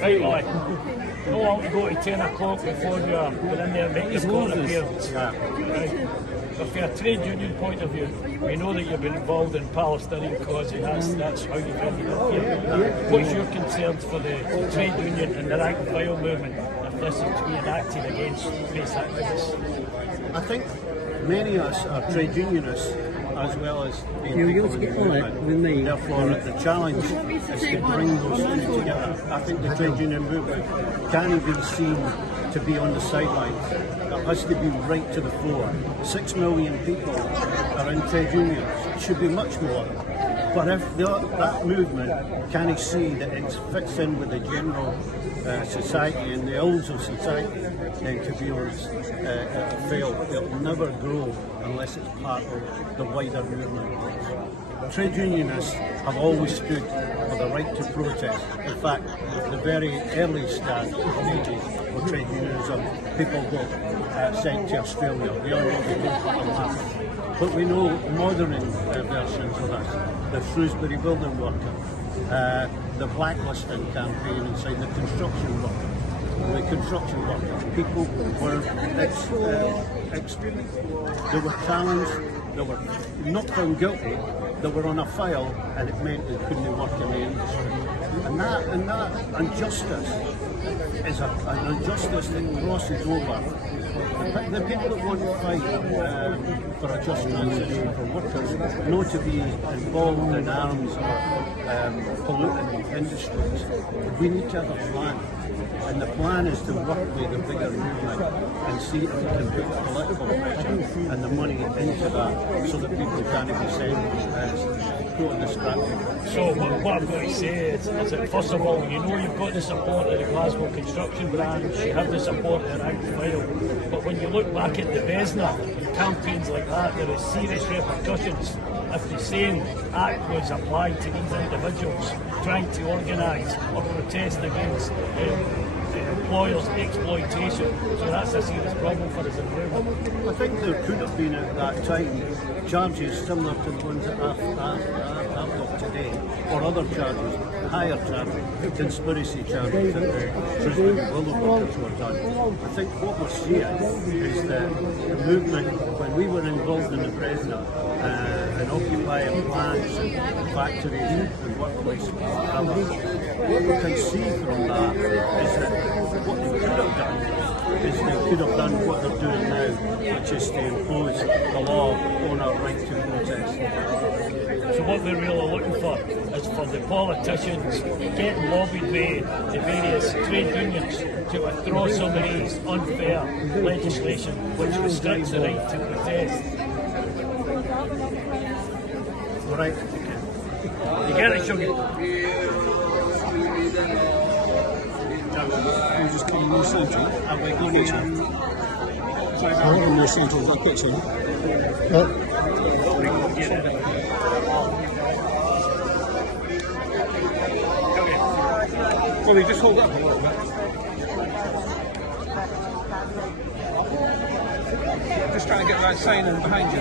Right, like, no long to go to 10 o'clock before you're in there making your court appearance. Right. So from a trade union point of view, we know that you've been involved in Palestinian cause, and that's how you've ended up here. What's your concerns for the trade union and the rank and file movement if this is being acted against race activists? I think many of us are trade unionists as well as being people in the movement. Therefore, the challenge is to bring those two together. I think the trade union movement can't be seen to be on the sidelines. It has to be right to the fore. 6 million people are in trade unions. It should be much more. But if that movement can't see that it fits in with the general society and the ills of society, then to be honest, it'll fail. It'll never grow unless it's part of the wider movement. Trade unionists have always stood for the right to protest. In fact, the very early stages of trade unionism, people got sent to Australia. We all know the book on that. But we know modern versions of this. The Shrewsbury building worker, the blacklisting campaign inside the construction worker. The construction workers, people were they were challenged, they were not found guilty, they were on a file, and it meant they couldn't work in the industry. And that injustice is an injustice that crosses over. The people that want to fight for a just transition for workers know to be involved in arms or polluting industries. We need to have a plan. And the plan is to work with the bigger movement and see if we can put political pressure and the money into that so that people can't be sent to distracted. So what I'm going to say is that first of all, you know you've got the support of the Glasgow construction branch, you have the support of the rank and file, but when you look back at the Vesna campaigns like that, there are serious repercussions if the same act was applied to these individuals trying to organise or protest against employers' exploitation. So that's a serious problem for us in the movement. I think there could have been at that time charges similar to the ones that I've got today, or other charges, higher charges, conspiracy charges that the Shrewsbury Willow workers were done. I think what we're seeing is that the movement, when we were involved in the Bresna and occupying plants and factories and workplaces, what we can see from that is that what they could have done is they could have done what they're doing now, which is to impose the law on our right to protest. So what we're really looking for is for the politicians getting lobbied by the various trade unions to withdraw some of these unfair legislation which restricts the right to protest. Right. You get it, Sugar? You just call more central. Are we going to I want more central for the kitchen. Probably just hold up a little bit. Just trying to get that sign in behind you.